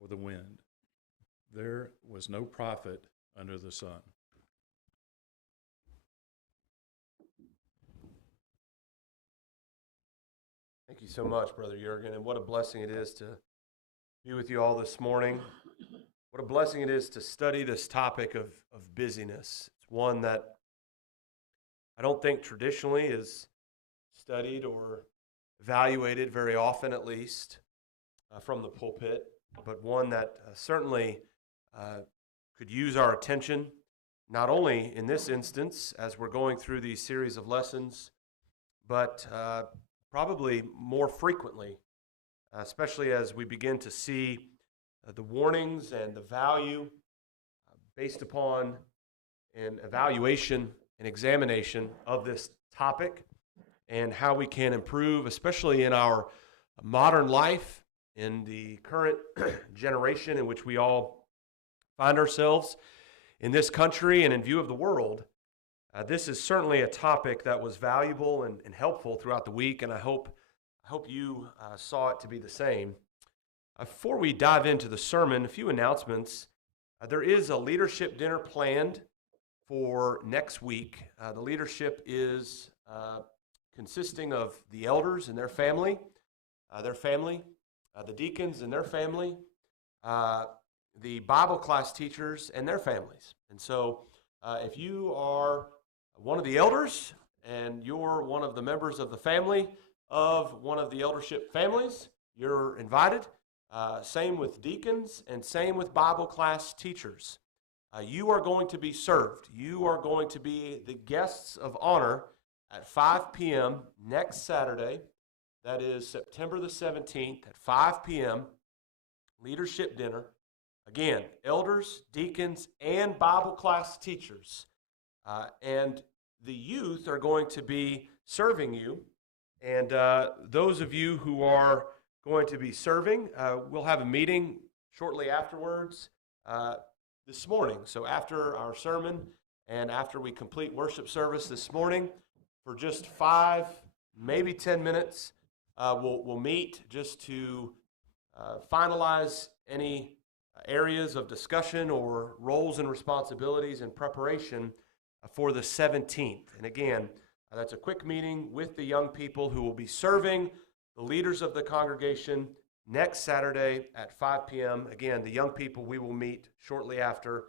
or the wind. There was no prophet under the sun. Thank you so much, Brother Jurgen, and what a blessing it is to be with you all this morning. What a blessing it is to study this topic of busyness. It's one that I don't think traditionally is studied or evaluated very often, at least, from the pulpit, but one that certainly could use our attention, not only in this instance as we're going through these series of lessons, but probably more frequently, especially as we begin to see the warnings and the value based upon an evaluation and examination of this topic and how we can improve, especially in our modern life, in the current generation in which we all find ourselves in this country and in view of the world. This is certainly a topic that was valuable and helpful throughout the week, and I hope you saw it to be the same. Before we dive into the sermon, a few announcements. There is a leadership dinner planned for next week. The leadership is consisting of the elders and their family, the deacons and their family, the Bible class teachers and their families. And so if you are one of the elders and you're one of the members of the family of one of the eldership families, you're invited. Same with deacons and same with Bible class teachers. You are going to be served. You are going to be the guests of honor at 5 p.m. next Saturday. That is September the 17th at 5 p.m. Leadership dinner. Again, elders, deacons, and Bible class teachers. And the youth are going to be serving you. And those of you who are going to be serving, we'll have a meeting shortly afterwards this morning. So after our sermon and after we complete worship service this morning, for just 5, maybe 10 minutes, we'll meet just to finalize any areas of discussion or roles and responsibilities in preparation for the 17th. And again, that's a quick meeting with the young people who will be serving the leaders of the congregation next Saturday at 5 p.m. Again, the young people, we will meet shortly after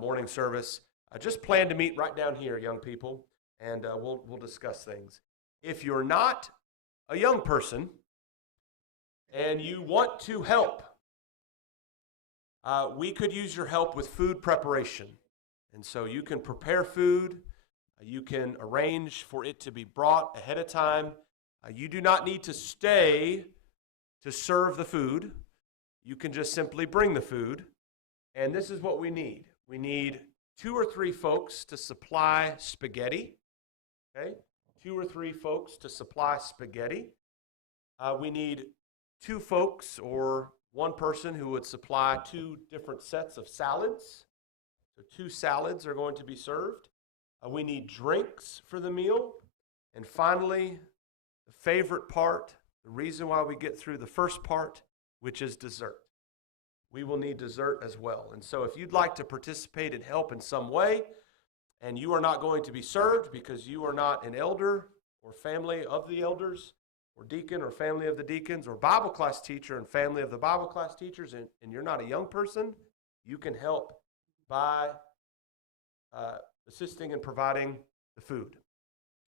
morning service. Just plan to meet right down here, young people, and we'll discuss things. If you're not a young person and you want to help, we could use your help with food preparation. And so you can prepare food. You can arrange for it to be brought ahead of time. You do not need to stay to serve the food. You can just simply bring the food. And this is what we need. We need 2 or 3 folks to supply spaghetti. Okay? 2 or 3 folks to supply spaghetti. We need 2 folks or 1 person who would supply 2 different sets of salads. So 2 salads are going to be served. We need drinks for the meal. And finally, the favorite part, the reason why we get through the first part, which is dessert. We will need dessert as well. And so if you'd like to participate and help in some way, and you are not going to be served because you are not an elder or family of the elders, or deacon or family of the deacons, or Bible class teacher and family of the Bible class teachers, and you're not a young person, you can help by assisting in providing the food.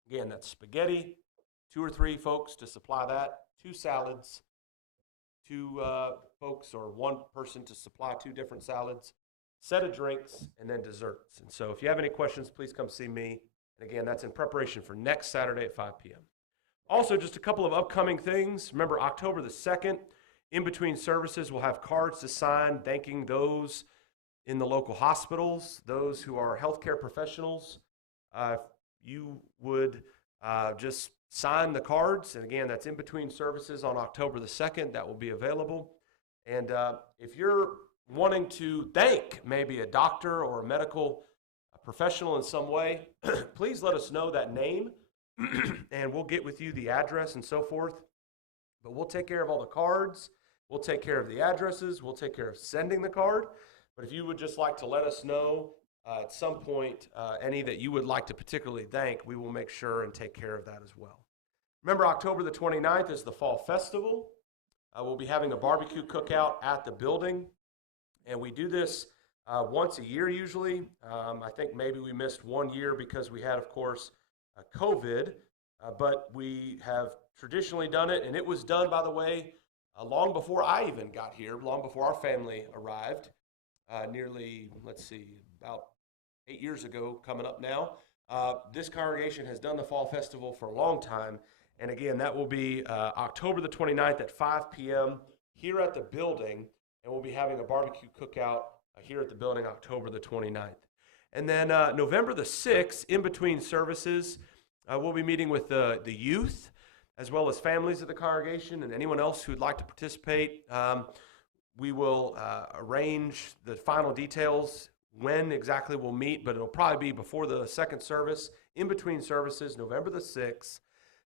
Again, that's spaghetti, 2 or 3 folks to supply that, 2 salads, 2 folks or 1 person to supply 2 different salads, set of drinks, and then desserts. And so if you have any questions, please come see me. And again, that's in preparation for next Saturday at 5 p.m. Also, just a couple of upcoming things. Remember, October the 2nd, in between services, we'll have cards to sign thanking those in the local hospitals, those who are healthcare professionals. You would just sign the cards. And again, that's in between services on October the 2nd. That will be available. And if you're wanting to thank maybe a doctor or a medical professional in some way, please let us know that name, and we'll get with you the address and so forth. But we'll take care of all the cards We'll take care of the addresses. We'll take care of sending the card. But if you would just like to let us know at some point any that you would like to particularly thank, we will make sure and take care of that as well. Remember, October the 29th is the Fall Festival. We'll be having a barbecue cookout at the building, and we do this once a year usually. I think maybe we missed 1 year because we had, of course, COVID, but we have traditionally done it, and it was done, by the way, long before I even got here, long before our family arrived, nearly, about 8 years ago, coming up now. This congregation has done the Fall Festival for a long time, and again, that will be October the 29th at 5 p.m. here at the building, and we'll be having a barbecue cookout here at the building October the 29th. And then November the 6th, in between services, we'll be meeting with the youth, as well as families of the congregation and anyone else who would like to participate. We will arrange the final details when exactly we'll meet, but it'll probably be before the second service, in between services, November the 6th,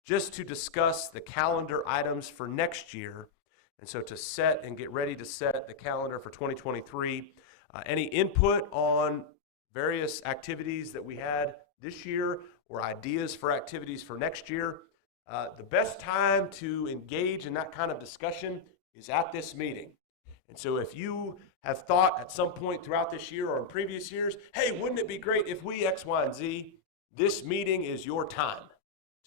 just to discuss the calendar items for next year. And so to set and get ready to set the calendar for 2023. Any input on various activities that we had this year or ideas for activities for next year, the best time to engage in that kind of discussion is at this meeting. And so if you have thought at some point throughout this year or in previous years, hey, wouldn't it be great if we X, Y, and Z, this meeting is your time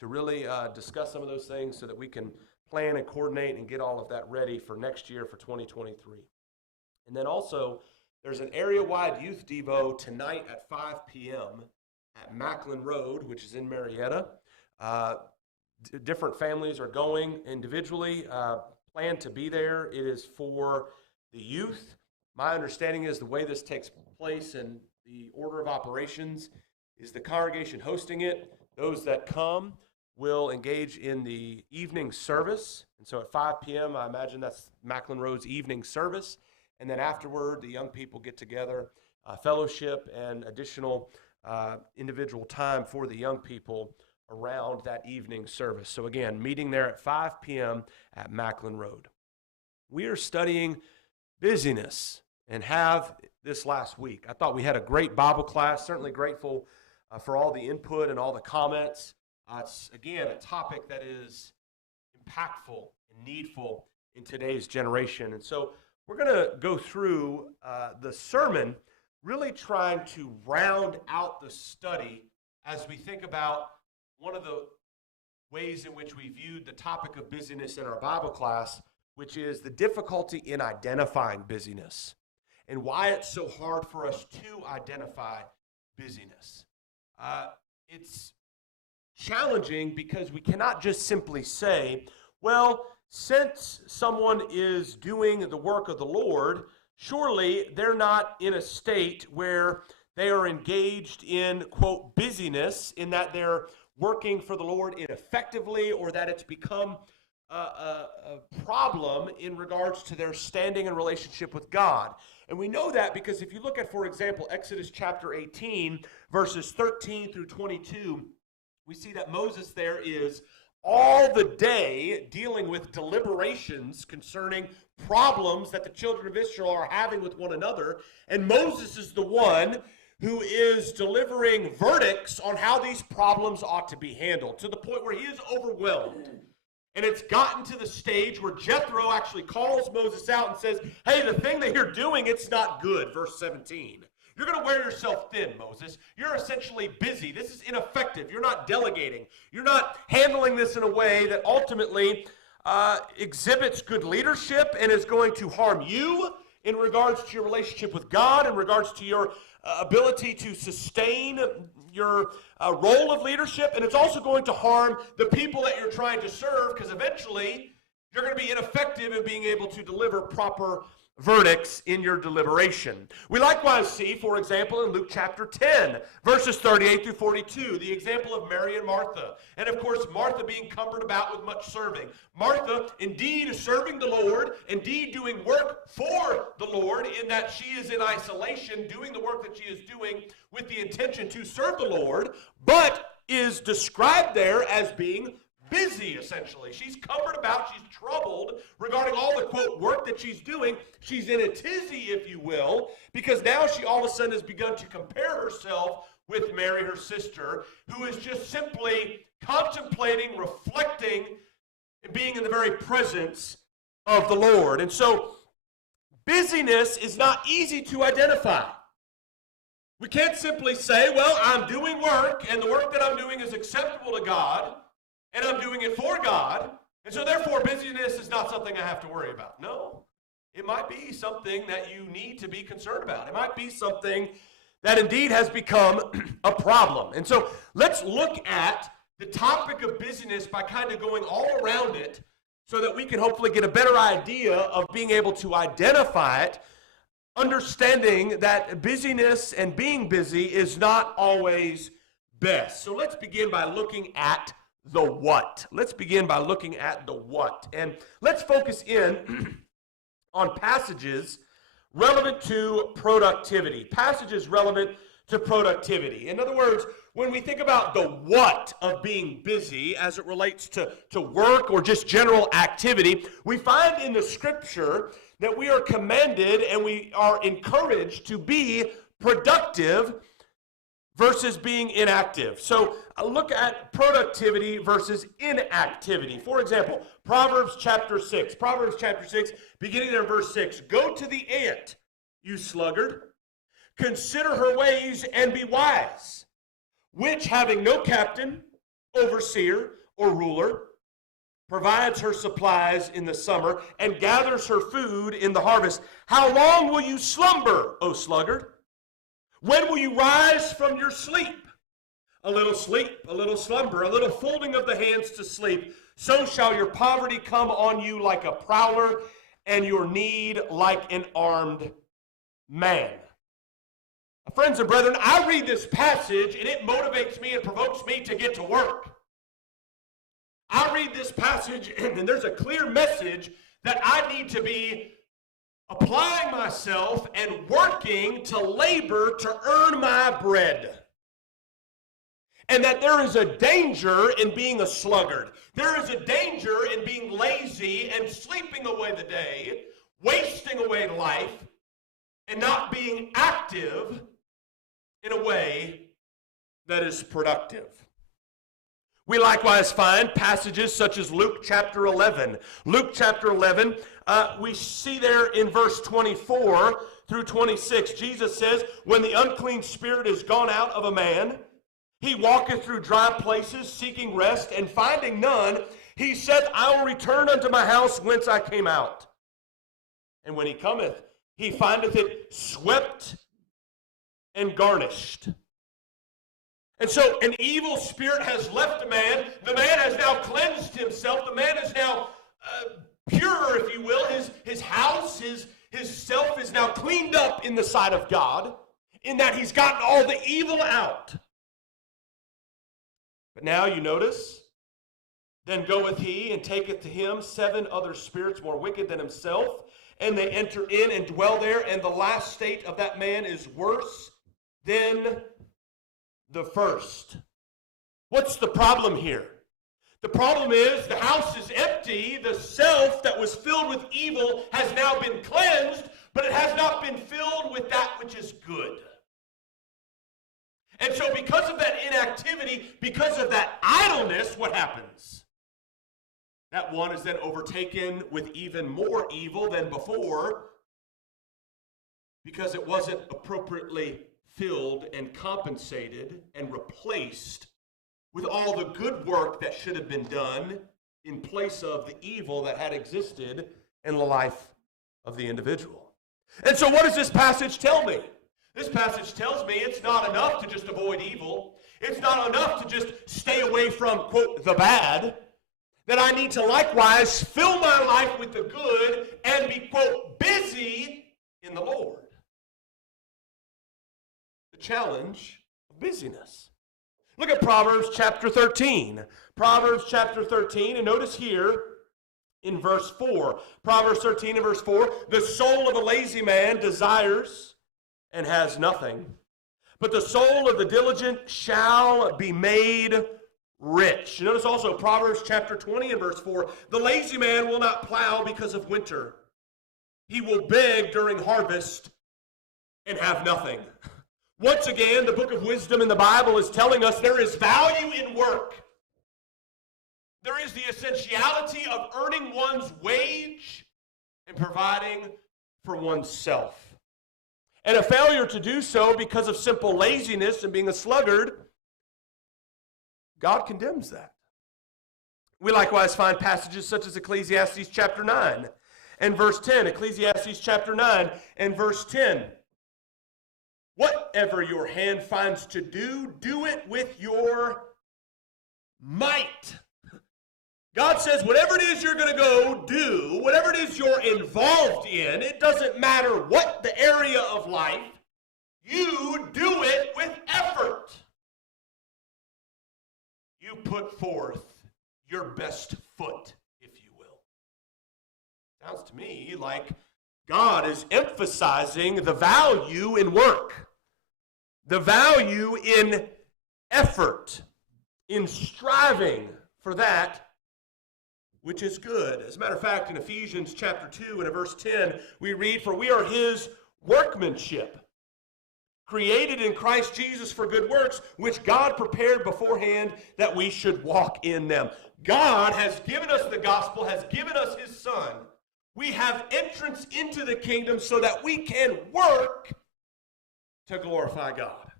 to really discuss some of those things so that we can plan and coordinate and get all of that ready for next year for 2023. And then also, there's an area-wide youth devo tonight at 5 p.m. at Macklin Road, which is in Marietta. Different families are going individually, plan to be there. It is for the youth. My understanding is the way this takes place and the order of operations is the congregation hosting it. Those that come will engage in the evening service. And so at 5 p.m., I imagine that's Macklin Road's evening service. And then afterward, the young people get together, fellowship and additional individual time for the young people around that evening service. So again, meeting there at 5 p.m. at Macklin Road. We are studying busyness and have this last week. I thought we had a great Bible class, certainly grateful for all the input and all the comments. It's, again, a topic that is impactful and needful in today's generation. And so we're going to go through the sermon, really trying to round out the study as we think about one of the ways in which we viewed the topic of busyness in our Bible class, which is the difficulty in identifying busyness and why it's so hard for us to identify busyness. It's challenging because we cannot just simply say, well, since someone is doing the work of the Lord, surely they're not in a state where they are engaged in, quote, busyness, in that they're working for the Lord ineffectively, or that it's become a problem in regards to their standing in relationship with God. And we know that because if you look at, for example, Exodus chapter 18, verses 13 through 22, we see that Moses there is all the day dealing with deliberations concerning problems that the children of Israel are having with one another. And Moses is the one who is delivering verdicts on how these problems ought to be handled, to the point where he is overwhelmed. And it's gotten to the stage where Jethro actually calls Moses out and says, hey, the thing that you're doing, it's not good, verse 17. You're going to wear yourself thin, Moses. You're essentially busy. This is ineffective. You're not delegating. You're not handling this in a way that ultimately exhibits good leadership and is going to harm you in regards to your relationship with God, in regards to your ability to sustain your role of leadership, and it's also going to harm the people that you're trying to serve, because eventually you're going to be ineffective in being able to deliver proper verdicts in your deliberation. We likewise see, for example, in Luke chapter 10, verses 38 through 42, the example of Mary and Martha. And of course, Martha being cumbered about with much serving. Martha, indeed, serving the Lord, indeed doing work for the Lord, in that she is in isolation, doing the work that she is doing with the intention to serve the Lord, but is described there as being busy, essentially. She's cumbered about. She's troubled regarding all the, quote, work that she's doing. She's in a tizzy, if you will, because now she all of a sudden has begun to compare herself with Mary, her sister, who is just simply contemplating, reflecting, and being in the very presence of the Lord. And so busyness is not easy to identify. We can't simply say, well, I'm doing work, and the work that I'm doing is acceptable to God, and I'm doing it for God, and so therefore busyness is not something I have to worry about. No, it might be something that you need to be concerned about. It might be something that indeed has become a problem. And so let's look at the topic of busyness by kind of going all around it so that we can hopefully get a better idea of being able to identify it, understanding that busyness and being busy is not always best. So let's begin by looking at the what. Let's begin by looking at the what. And let's focus in on passages relevant to productivity. Passages relevant to productivity. In other words, when we think about the what of being busy as it relates to work or just general activity, we find in the scripture that we are commanded and we are encouraged to be productive versus being inactive. So look at productivity versus inactivity. For example, Proverbs chapter 6. Proverbs chapter 6, beginning there in verse 6. Go to the ant, you sluggard. Consider her ways and be wise, which having no captain, overseer, or ruler, provides her supplies in the summer and gathers her food in the harvest. How long will you slumber, O sluggard? When will you rise from your sleep? A little sleep, a little slumber, a little folding of the hands to sleep. So shall your poverty come on you like a prowler, and your need like an armed man. Friends and brethren, I read this passage, and it motivates me and provokes me to get to work. I read this passage, and there's a clear message that I need to be applying myself and working to labor to earn my bread. And that there is a danger in being a sluggard. There is a danger in being lazy and sleeping away the day, wasting away life, and not being active in a way that is productive. We likewise find passages such as Luke chapter 11. Luke chapter 11, we see there in verse 24 through 26, Jesus says, when the unclean spirit is gone out of a man, he walketh through dry places seeking rest, and finding none, he saith, I will return unto my house whence I came out. And when he cometh, he findeth it swept and garnished. And so an evil spirit has left a man. The man has now cleansed himself. The man is now pure, if you will. His house, his self is now cleaned up in the sight of God, in that he's gotten all the evil out. But now you notice, then goeth he and taketh to him 7 other spirits more wicked than himself, and they enter in and dwell there, and the last state of that man is worse than the first. What's the problem here? The problem is the house is empty. The self that was filled with evil has now been cleansed, but it has not been filled with that which is good. And so because of that inactivity, because of that idleness, what happens? That one is then overtaken with even more evil than before, because it wasn't appropriately filled and compensated and replaced with all the good work that should have been done in place of the evil that had existed in the life of the individual. And so what does this passage tell me? This passage tells me it's not enough to just avoid evil. It's not enough to just stay away from, quote, the bad. That I need to likewise fill my life with the good and be, quote, busy in the Lord. The challenge of busyness. Look at Proverbs chapter 13. Proverbs chapter 13, and notice here in verse 4. Proverbs 13 and verse 4, the soul of a lazy man desires and has nothing, but the soul of the diligent shall be made rich. Notice also Proverbs chapter 20 and verse 4. The lazy man will not plow because of winter. He will beg during harvest and have nothing. Once again, the book of wisdom in the Bible is telling us there is value in work. There is the essentiality of earning one's wage and providing for oneself. And a failure to do so because of simple laziness and being a sluggard, God condemns that. We likewise find passages such as Eccleasiastes chapter 9 and verse 10. Ecclesiastes chapter 9 and verse 10. Whatever your hand finds to do, do it with your might. God says whatever it is you're going to go do, whatever it is you're involved in, it doesn't matter what the area of life, you do it with effort. You put forth your best foot, if you will. Sounds to me like God is emphasizing the value in work, the value in effort, in striving for that which is good. As a matter of fact, in Ephesians chapter 2 and verse 10, we read, "For we are his workmanship, created in Christ Jesus for good works, which God prepared beforehand that we should walk in them." God has given us the gospel, has given us his Son. We have entrance into the kingdom so that we can work to glorify God.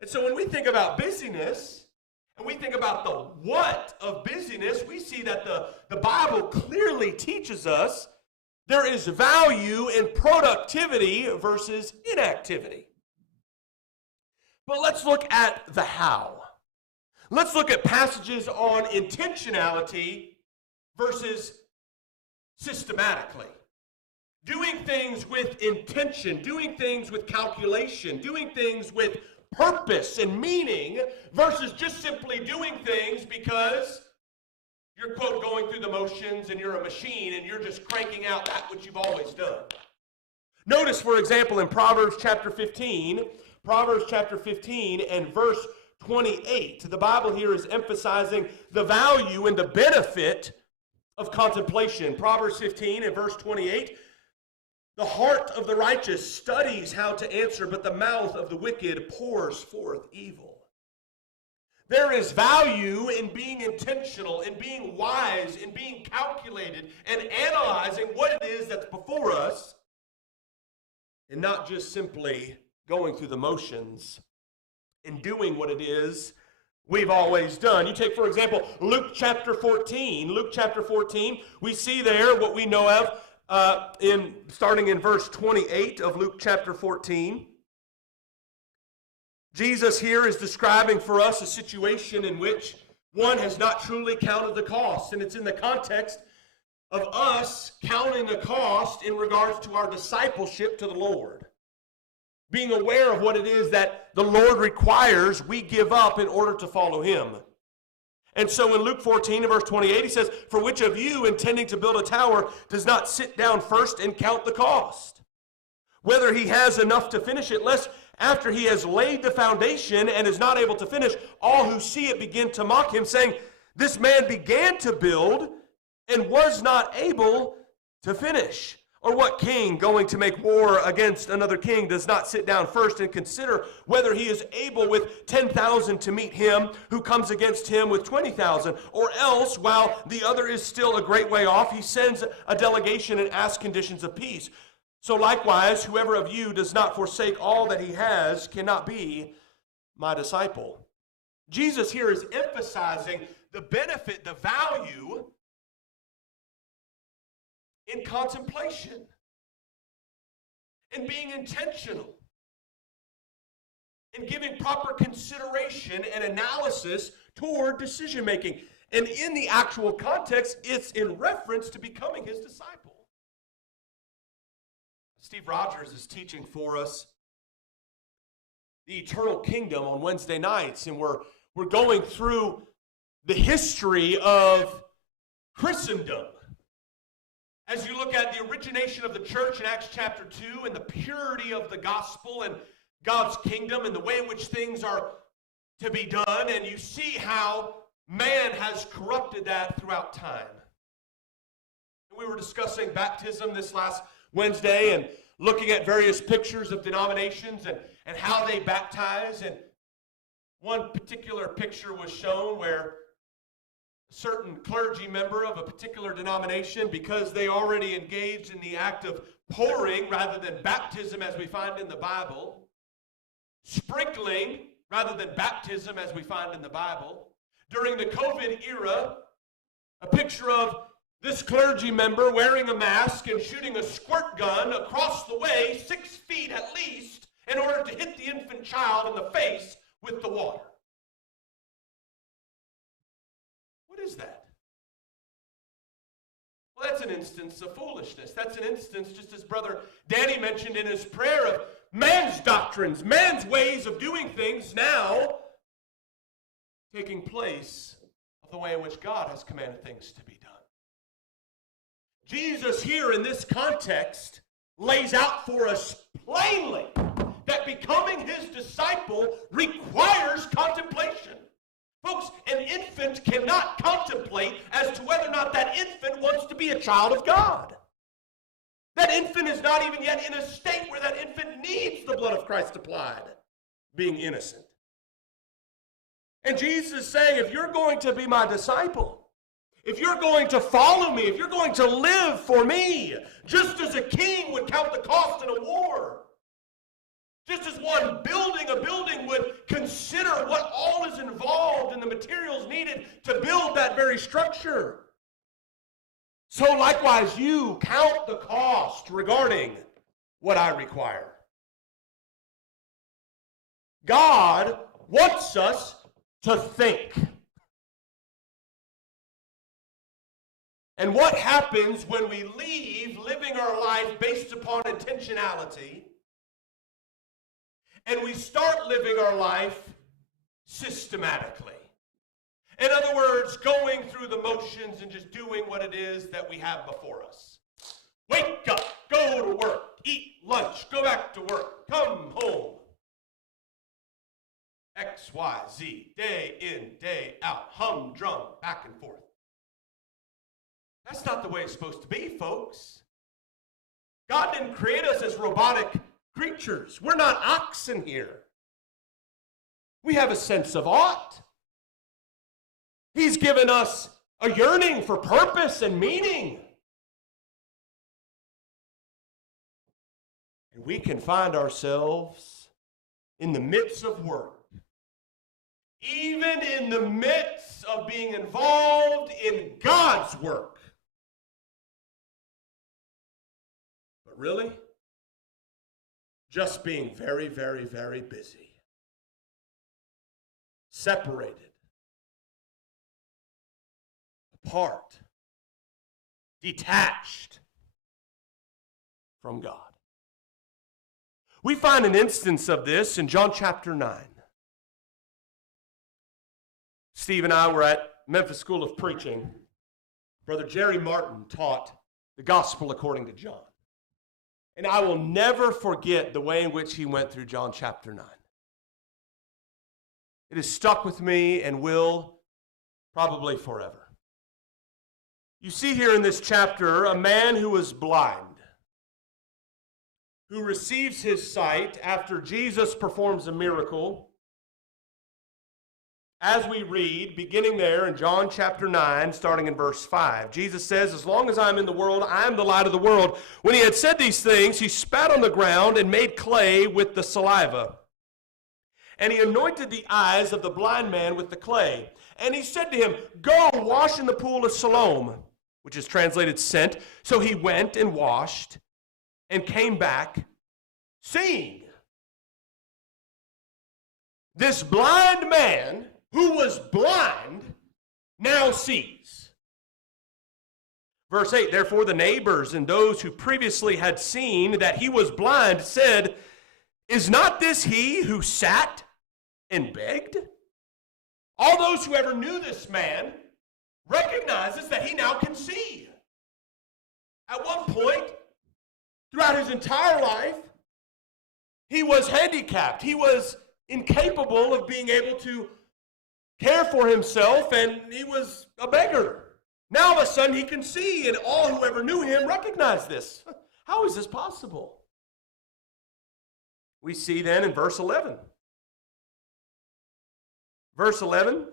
And so when we think about busyness, and we think about the what of busyness, we see that the Bible clearly teaches us there is value in productivity versus inactivity. But let's look at the how. Let's look at passages on intentionality versus systematically. Doing things with intention, doing things with calculation, doing things with purpose and meaning versus just simply doing things because you're, quote, going through the motions and you're a machine and you're just cranking out that which you've always done. Notice, for example, in Proverbs chapter 15 and verse 28, the Bible here is emphasizing the value and the benefit of contemplation. Proverbs 15 and verse 28, "The heart of the righteous studies how to answer, but the mouth of the wicked pours forth evil." There is value in being intentional, in being wise, in being calculated, and analyzing what it is that's before us, and not just simply going through the motions and doing what it is we've always done. You take, for example, Luke chapter 14. Luke chapter 14, we see there what we know of starting in verse 28 of Luke chapter 14. Jesus here is describing for us a situation in which one has not truly counted the cost, and it's in the context of us counting the cost in regards to our discipleship to the Lord. Being aware of what it is that the Lord requires we give up in order to follow him. And so in Luke 14 and verse 28, he says, "For which of you, intending to build a tower, does not sit down first and count the cost, whether he has enough to finish it, lest after he has laid the foundation and is not able to finish, all who see it begin to mock him, saying, 'This man began to build and was not able to finish.' Or what king going to make war against another king does not sit down first and consider whether he is able with 10,000 to meet him who comes against him with 20,000? Or else, while the other is still a great way off, he sends a delegation and asks conditions of peace. So likewise, whoever of you does not forsake all that he has cannot be my disciple." Jesus here is emphasizing the benefit, the value in contemplation, in being intentional, in giving proper consideration and analysis toward decision making. And in the actual context, it's in reference to becoming his disciple. Steve Rogers is teaching for us the eternal kingdom on Wednesday nights, and we're going through the history of Christendom. As you look at the origination of the church in Acts chapter 2 and the purity of the gospel and God's kingdom and the way in which things are to be done, and you see how man has corrupted that throughout time. We were discussing baptism this last Wednesday and looking at various pictures of denominations and how they baptize. And one particular picture was shown where a certain clergy member of a particular denomination, because they already engaged in the act of pouring rather than baptism as we find in the Bible, sprinkling rather than baptism as we find in the Bible, during the COVID era, a picture of this clergy member wearing a mask and shooting a squirt gun across the way, 6 feet at least, in order to hit the infant child in the face with the water. What is that? Well, that's an instance of foolishness. That's an instance, just as Brother Danny mentioned in his prayer, of man's doctrines, man's ways of doing things now taking place of the way in which God has commanded things to be done. Jesus here in this context lays out for us plainly that becoming his disciple requires contemplation. Folks, an infant cannot contemplate as to whether or not that infant wants to be a child of God. That infant is not even yet in a state where that infant needs the blood of Christ applied, being innocent. And Jesus is saying, if you're going to be my disciple, if you're going to follow me, if you're going to live for me, just as a king would count the cost in a war, just as one building a building would consider what all is involved in the materials needed to build that very structure, so likewise you count the cost regarding what I require. God wants us to think. And what happens when we leave living our life based upon intentionality and we start living our life systematically? In other words, going through the motions and just doing what it is that we have before us. Wake up, go to work, eat lunch, go back to work, come home. X, Y, Z, day in, day out, humdrum, back and forth. That's not the way it's supposed to be, folks. God didn't create us as robotic creatures. We're not oxen here. We have a sense of ought. He's given us a yearning for purpose and meaning. And we can find ourselves in the midst of work, even in the midst of being involved in God's work. But really, just being very, very, very busy, separated, apart, detached from God. We find an instance of this in John chapter 9. Steve and I were at Memphis School of Preaching. Brother Jerry Martin taught the gospel according to John. And I will never forget the way in which he went through John chapter 9. It has stuck with me and will probably forever. You see here in this chapter a man who was blind, who receives his sight after Jesus performs a miracle. As we read, beginning there in John chapter 9, starting in verse 5, Jesus says, "As long as I am in the world, I am the light of the world." When he had said these things, he spat on the ground and made clay with the saliva. And he anointed the eyes of the blind man with the clay. And he said to him, "Go, wash in the pool of Siloam," which is translated sent. So he went and washed and came back seeing. This blind man who was blind now sees. Verse 8, "Therefore the neighbors and those who previously had seen that he was blind said, 'Is not this he who sat and begged?'" All those who ever knew this man recognizes that he now can see. At one point, throughout his entire life, he was handicapped. He was incapable of being able to care for himself, and he was a beggar. Now all of a sudden he can see, and all who ever knew him recognized this. How is this possible? We see then in verse 11. Verse 11,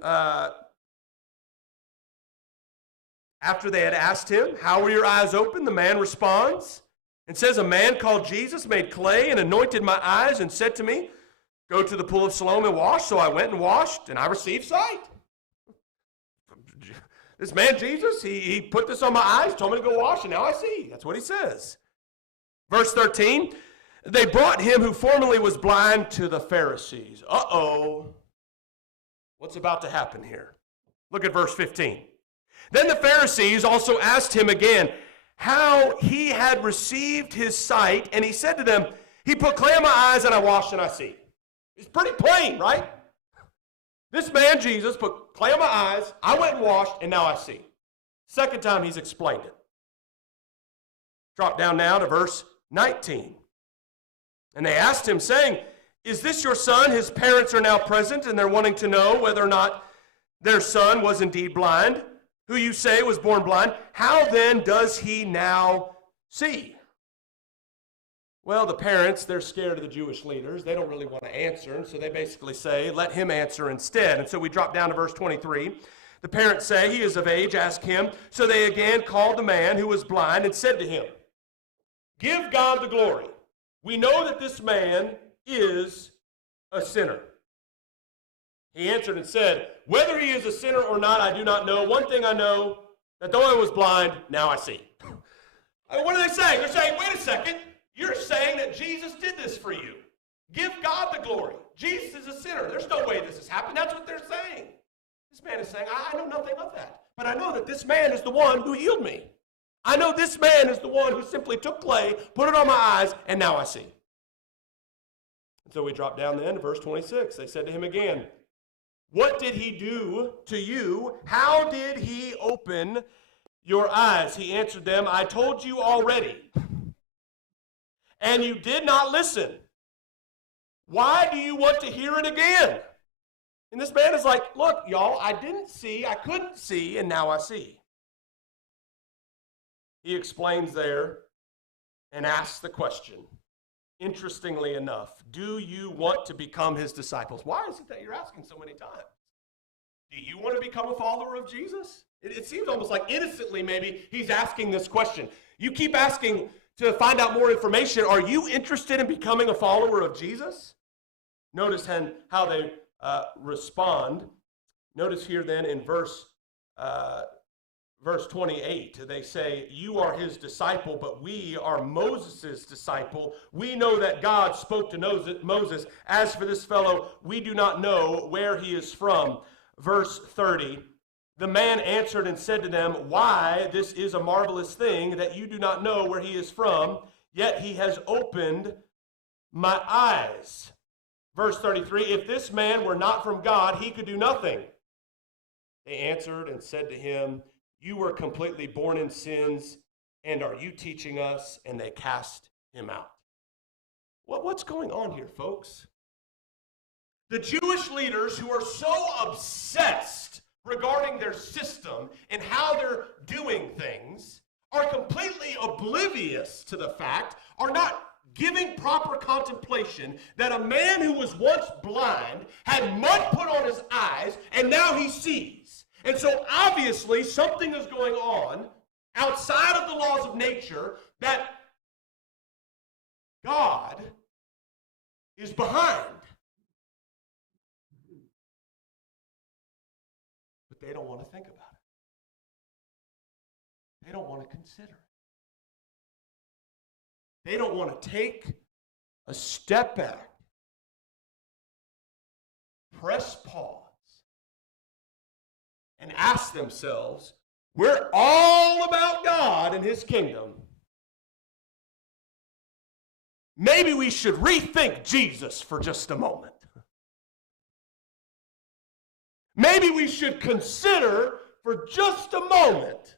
after they had asked him, how were your eyes open? The man responds and says, a man called Jesus made clay and anointed my eyes and said to me, go to the pool of Siloam and wash. So I went and washed, and I received sight. This man, Jesus, he put this on my eyes, told me to go wash, and now I see. That's what he says. Verse 13, they brought him who formerly was blind to the Pharisees. Uh-oh. What's about to happen here? Look at verse 15. Then the Pharisees also asked him again how he had received his sight, and he said to them, he put clay on my eyes, and I washed, and I see. It's pretty plain, right? This man, Jesus, put clay on my eyes, I went and washed, and now I see. Second time he's explained it. Drop down now to verse 19. And they asked him, saying, is this your son? His parents are now present, and they're wanting to know whether or not their son was indeed blind, who you say was born blind. How then does he now see? Well, the parents, they're scared of the Jewish leaders. They don't really want to answer, and so they basically say, let him answer instead. And so we drop down to verse 23. The parents say, he is of age, ask him. So they again called the man who was blind and said to him, give God the glory. We know that this man is a sinner. He answered and said, whether he is a sinner or not, I do not know. One thing I know, that though I was blind, now I see. What are they saying? They're saying, wait a second. You're saying that Jesus did this for you. Give God the glory. Jesus is a sinner. There's no way this has happened. That's what they're saying. This man is saying, I know nothing of that. But I know that this man is the one who healed me. I know this man is the one who simply took clay, put it on my eyes, and now I see. And so we drop down then to verse 26. They said to him again, what did he do to you? How did he open your eyes? He answered them, I told you already, and you did not listen. Why do you want to hear it again? And this man is like, look, y'all, I didn't see, I couldn't see, and now I see. He explains there and asks the question, interestingly enough, do you want to become his disciples? Why is it that you're asking so many times? Do you want to become a follower of Jesus? It seems almost like innocently maybe he's asking this question. You keep asking to find out more information. Are you interested in becoming a follower of Jesus? Notice how they respond. Notice here then in verse 28, they say, you are his disciple, but we are Moses' disciple. We know that God spoke to Moses. As for this fellow, we do not know where he is from. Verse 30, the man answered and said to them, why, this is a marvelous thing that you do not know where he is from, yet he has opened my eyes. Verse 33, if this man were not from God, he could do nothing. They answered and said to him, you were completely born in sins, and are you teaching us? And they cast him out. What's going on here, folks? The Jewish leaders who are so obsessed regarding their system and how they're doing things are completely oblivious to the fact, are not giving proper contemplation that a man who was once blind had mud put on his eyes and now he sees. And so obviously something is going on outside of the laws of nature that God is behind. But they don't want to think about it. They don't want to consider it. They don't want to take a step back, press pause, and ask themselves, we're all about God and his kingdom. Maybe we should rethink Jesus for just a moment. Maybe we should consider for just a moment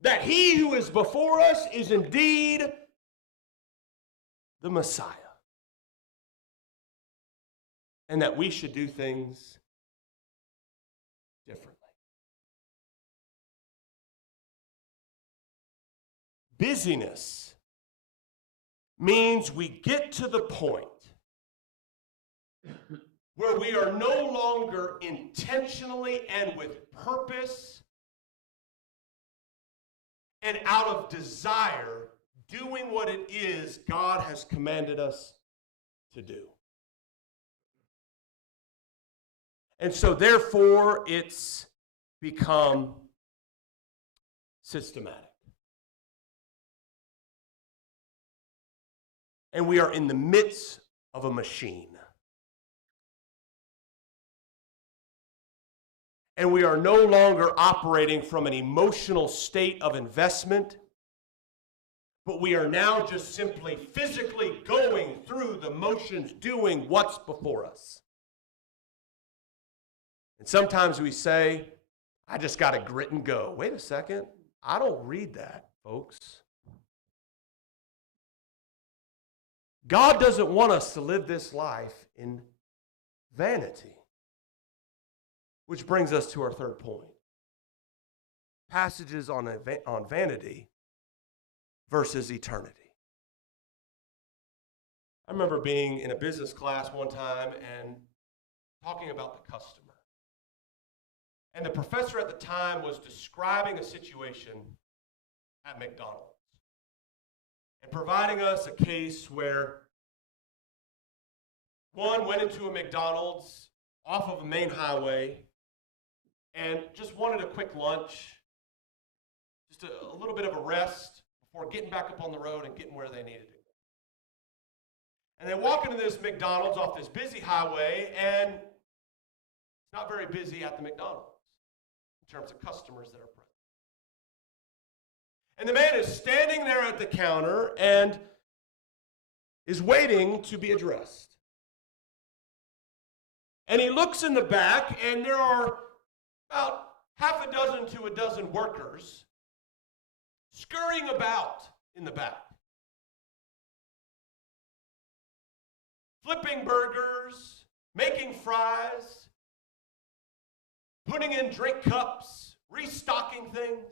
that he who is before us is indeed the Messiah. and that we should do things differently. Busyness means we get to the point where we are no longer intentionally and with purpose and out of desire doing what it is God has commanded us to do. And so therefore it's become systematic. And we are in the midst of a machine. And we are no longer operating from an emotional state of investment, but we are now just simply physically going through the motions, doing what's before us. And sometimes we say, I just got to grit and go. Wait a second. I don't read that, folks. God doesn't want us to live this life in vanity. Which brings us to our third point. Passages on vanity versus eternity. I remember being in a business class one time and talking about the customer. And the professor at the time was describing a situation at McDonald's and providing us a case where one went into a McDonald's off of a main highway and just wanted a quick lunch, just a little bit of a rest before getting back up on the road and getting where they needed to go. And they walk into this McDonald's off this busy highway, and it's not very busy at the McDonald's in terms of customers that are present. And the man is standing there at the counter and is waiting to be addressed. And he looks in the back, and there are about half a dozen to a dozen workers scurrying about in the back, flipping burgers, making fries, putting in drink cups, restocking things.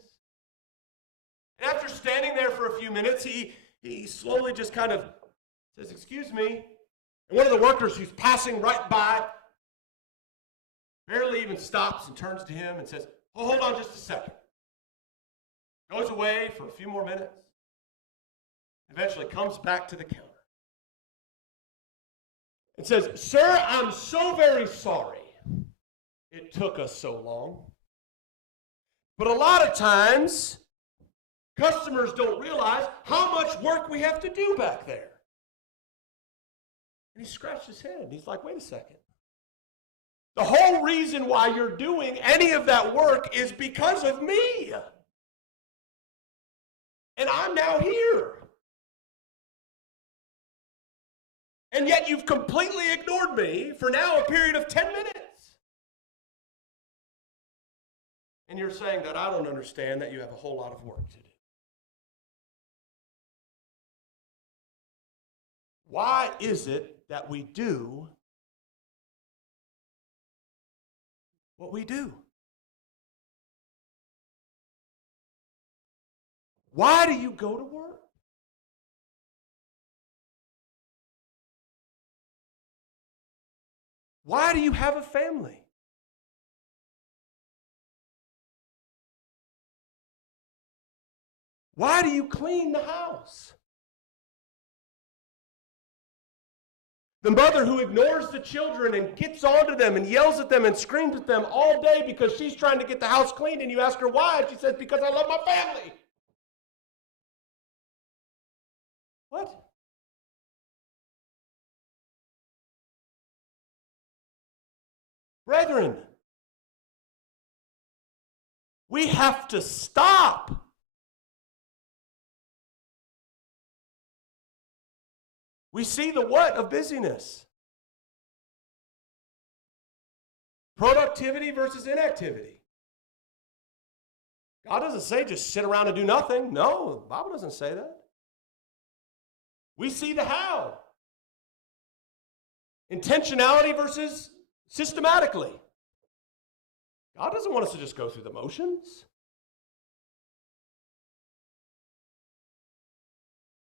And after standing there for a few minutes, he slowly just kind of says, "Excuse me." And one of the workers who's passing right by barely even stops and turns to him and says, "Oh, hold on just a second." Goes away for a few more minutes. Eventually comes back to the counter and says, "Sir, I'm so very sorry it took us so long. But a lot of times, customers don't realize how much work we have to do back there." And he scratched his head and he's like, "Wait a second. The whole reason why you're doing any of that work is because of me. And I'm now here. And yet you've completely ignored me for now a period of 10 minutes. And you're saying that I don't understand that you have a whole lot of work to do." Why is it that we do what we do? Why do you go to work? Why do you have a family? Why do you clean the house? The mother who ignores the children and gets onto them and yells at them and screams at them all day because she's trying to get the house cleaned, and you ask her why, and she says, "Because I love my family." What? Brethren, we have to stop. We see the what of busyness. Productivity versus inactivity. God doesn't say just sit around and do nothing. No, the Bible doesn't say that. We see the how. Intentionality versus systematically. God doesn't want us to just go through the motions.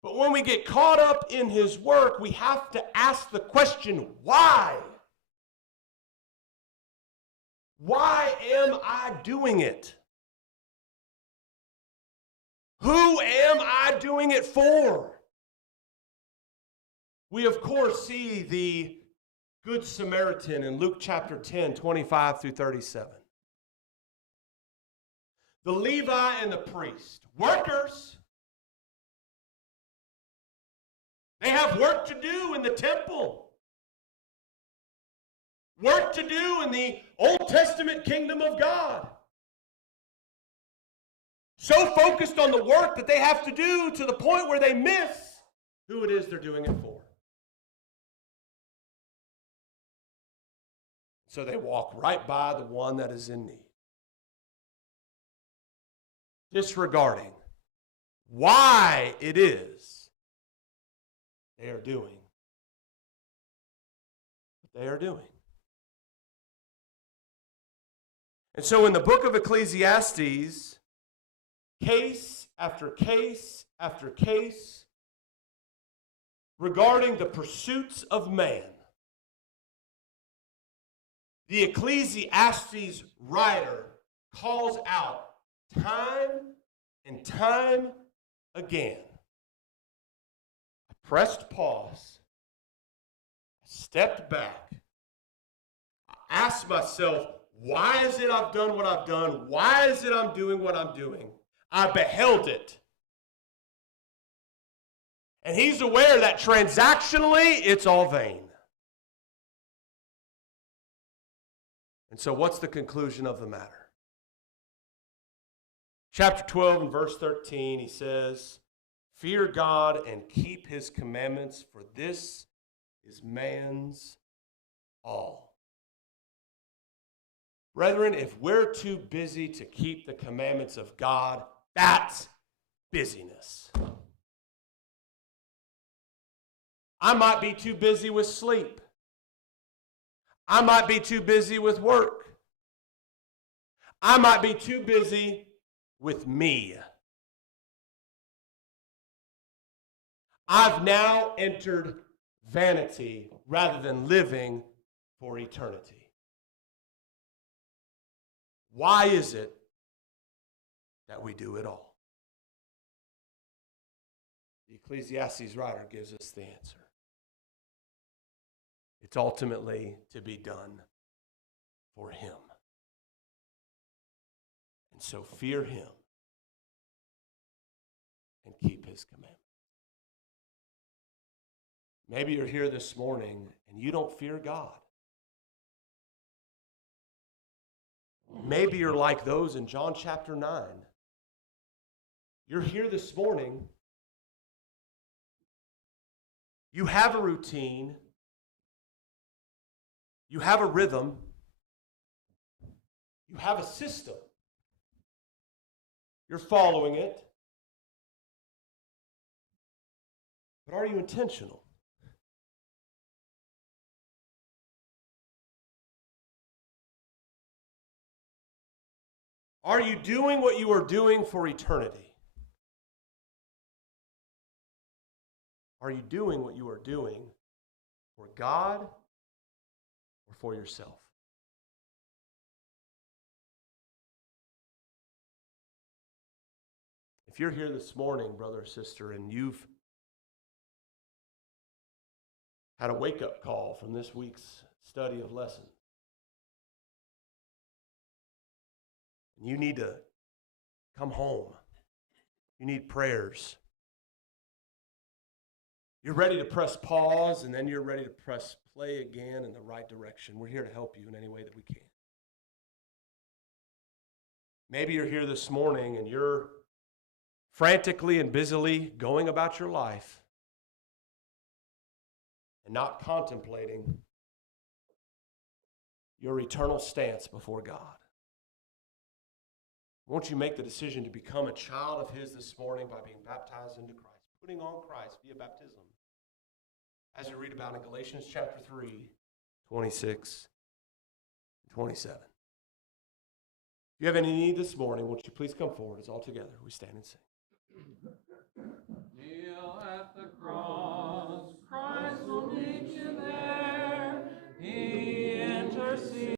But when we get caught up in His work, we have to ask the question, why? Why am I doing it? Who am I doing it for? We, of course, see the Good Samaritan in Luke chapter 10, 25 through 37. The Levi and the priest, workers. They have work to do in the temple. Work to do in the Old Testament kingdom of God. So focused on the work that they have to do to the point where they miss who it is they're doing it for. So they walk right by the one that is in need, disregarding why it is they are doing what they are doing. And so in the book of Ecclesiastes, case after case after case regarding the pursuits of man, the Ecclesiastes writer calls out time and time again. I pressed pause, I stepped back, I asked myself, why is it I've done what I've done? Why is it I'm doing what I'm doing? I beheld it. And he's aware that transactionally, it's all vain. And so what's the conclusion of the matter? Chapter 12 and verse 13, he says, fear God and keep His commandments, for this is man's all. Brethren, if we're too busy to keep the commandments of God, that's busyness. I might be too busy with sleep. I might be too busy with work. I might be too busy with me. I've now entered vanity rather than living for eternity. Why is it that we do it all? The Ecclesiastes writer gives us the answer. It's ultimately to be done for Him. And so fear Him and keep His commandments. Maybe you're here this morning and you don't fear God. Maybe you're like those in John chapter 9. You're here this morning. You have a routine. You have a rhythm. You have a system. You're following it. But are you intentional? Are you doing what you are doing for eternity? Are you doing what you are doing for God or for yourself? If you're here this morning, brother or sister, and you've had a wake-up call from this week's study of lessons, and you need to come home, you need prayers, you're ready to press pause, and then you're ready to press play again in the right direction. We're here to help you in any way that we can. Maybe you're here this morning and you're frantically and busily going about your life and not contemplating your eternal stance before God. Won't you make the decision to become a child of His this morning by being baptized into Christ, putting on Christ via baptism? as we read about in Galatians chapter 3, 26 and 27. If you have any need this morning, won't you please come forward as all together we stand and sing.